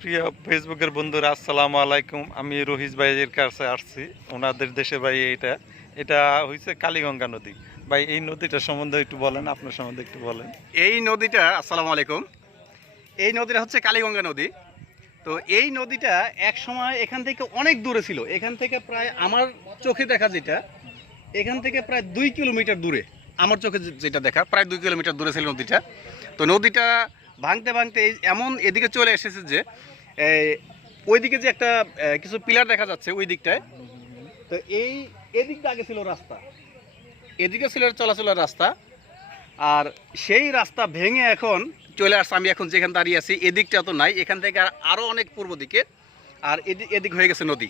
প্রিয় ফেসবুকের বন্ধুরা, আসসালামু আলাইকুম। আমি রহিস ভাইয়ের কাছে আসছি। ওনাদের দেশে ভাই এটা এটা হয়েছে কালীগঙ্গা নদী। ভাই, এই নদীটা সম্বন্ধে একটু বলেন, আপনার সম্বন্ধে একটু বলেন। এই নদীটা, আসসালামু আলাইকুম। এই নদীটা হচ্ছে কালীগঙ্গা নদী। তো এই নদীটা এক সময় এখান থেকে অনেক দূরে ছিল। এখান থেকে প্রায় আমার চোখে দেখা যেটা, এখান থেকে প্রায় দুই কিলোমিটার দূরে। আমার চোখে যেটা দেখা, প্রায় দুই কিলোমিটার দূরে ছিল নদীটা। তো নদীটা ভাঙতে ভাঙতে এমন এদিকে চলে এসেছে যে ওইদিকে যে একটা কিছু পিলার দেখা যাচ্ছে ওই দিকটায়। তো এই এদিকটা আগে ছিল রাস্তা। এদিকে ছিল চলাচলের রাস্তা। আর সেই রাস্তা ভেঙে এখন চলে আসছে। আমি এখন যেখানে দাঁড়িয়ে আছি এদিকটা তো নাই। এখান থেকে আর আরও অনেক পূর্ব দিকে। আর এদিক এদিক হয়ে গেছে নদী।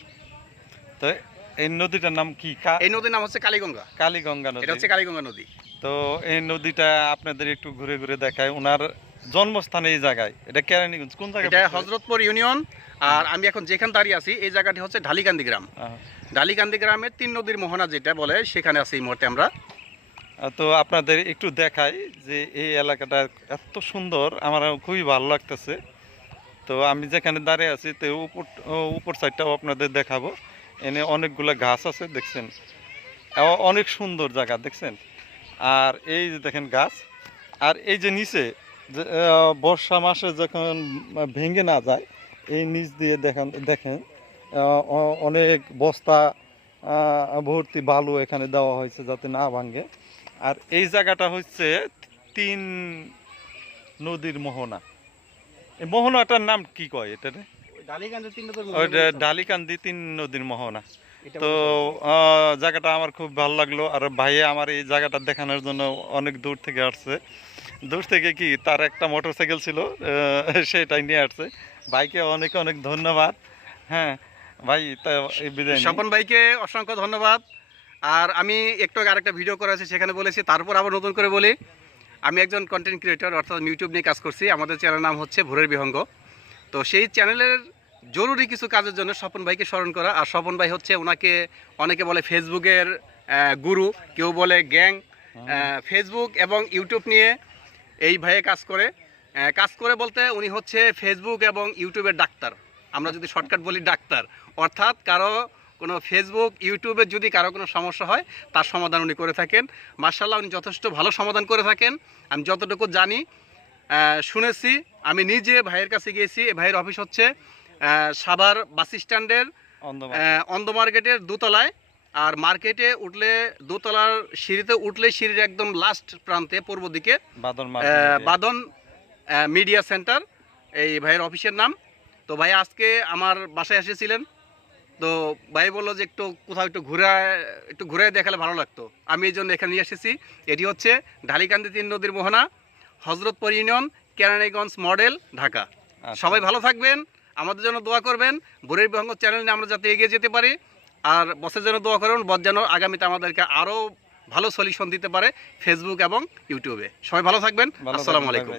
তো এই নদীটার নাম কি? কা- এই নদীর নাম হচ্ছে কালীগঙ্গা। কালীগঙ্গা নদী এটা হচ্ছে কালীগঙ্গা নদী। তো এই নদীটা আপনাদের একটু ঘুরে ঘুরে দেখায় ওনার জন্মস্থান এই জায়গায়? এটা কেরানীগঞ্জ কোন জায়গায় এটা হজরতপুর ইউনিয়ন আর আমি এখন যেখানে দাঁড়িয়ে আছি এই জায়গাটি হচ্ছে ঢালিকান্দি গ্রাম। ঢালিকান্দি গ্রামের তিন নদীর মোহনা যেটা বলে সেখানে আছি এই মুহূর্তে আমরা। তো আপনাদের একটু দেখাই যে এই এলাকাটা এত সুন্দর আমার খুবই ভালো লাগতেছে। তো আমি যেখানে দাঁড়িয়ে আছি তো উপর উপর সাইডটাও আপনাদের দেখাবো। এনে অনেকগুলো ঘাস আছে দেখছেন? অনেক সুন্দর জায়গা দেখছেন? আর এই যে দেখেন গাছ আর এই যে নিচে বর্ষা মাসে যখন ভেঙে না যায় এই নিচ দিয়ে দেখেন দেখেন অনেক বস্তা ভর্তি বালু এখানে দেওয়া হয়েছে যাতে না ভাঙে। আর এই জায়গাটা হচ্ছে তিন নদীর মোহনা। এই মোহনাটার নাম কি কয় এটা ডালিকান্দি তিন নদীর মোহনা তো জায়গাটা আমার খুব ভালো লাগল। আর ভাইয়া আমার এই জায়গাটা দেখানোর জন্য অনেক দূর থেকে আসছে। দূর থেকে কি তার একটা মোটর সাইকেল ছিল সেটাই নিয়ে আসছে। ভাইকে অনেক অনেক ধন্যবাদ। হ্যাঁ ভাই স্বপন ভাইকে অসংখ্য ধন্যবাদ। আর আমি একটু আরেকটা ভিডিও করেছি সেখানে বলেছি, তারপর আবার নতুন করে বলি, আমি একজন কন্টেন্ট ক্রিয়েটর অর্থাৎ ইউটিউব নিয়ে কাজ করছি। আমাদের চ্যানেলের নাম হচ্ছে ভোরের বিহঙ্গ। তো সেই চ্যানেলের জরুরি কিছু কাজের জন্য স্বপন ভাইকে স্মরণ করা। আর স্বপন ভাই হচ্ছে ওনাকে অনেকে বলে ফেসবুকের গুরু কেউ বলে গ্যাং ফেসবুক এবং ইউটিউব নিয়ে এই ভাইয়ে কাজ করে। কাজ করে বলতে উনি হচ্ছে ফেসবুক এবং ইউটিউবের ডাক্তার। আমরা যদি শর্টকাট বলি ডাক্তার। অর্থাৎ কারও কোনো ফেসবুক ইউটিউবে যদি কারও কোনো সমস্যা হয় তার সমাধান উনি করে থাকেন। মার্শাল্লাহ উনি যথেষ্ট ভালো সমাধান করে থাকেন। আমি যতটুকু জানি শুনেছি আমি নিজে ভাইয়ের কাছে গিয়েছি। এই ভাইয়ের অফিস হচ্ছে সাভার বাস স্ট্যান্ডের। অন্ধ মার্কেটের দোতলায়। আর মার্কেটে উঠলে দোতলার সিঁড়িতে উঠলে সিঁড়ির একদম লাস্ট প্রান্তে পূর্ব দিকে। বাদন মিডিয়া সেন্টার এই ভাইয়ের অফিসের নাম। তো ভাই আজকে আমার বাসায় এসেছিলেন। তো ভাই বলল যে একটু কোথাও একটু ঘুরে একটু ঘুরে দেখালে ভালো লাগতো। আমি এই জন্য এখানে নিয়ে এসেছি। এটি হচ্ছে ঢালিকান্দি তিন নদীর মোহনা হজরতপুর ইউনিয়ন কেরানীগঞ্জ মডেল ঢাকা। আচ্ছা। সবাই ভালো থাকবেন আমাদের জন্য দোয়া করবেন। ভোরের বিহঙ্গ চ্যানেল নিয়ে আমরা যাতে এগিয়ে যেতে পারি। আর বসের জন্য দোয়া করুন বস যেন আগামীতে আমাদেরকে আরও ভালো সলিউশন দিতে পারে ফেসবুক এবং ইউটিউবে সবাই ভালো থাকবেন। আসসালামু আলাইকুম।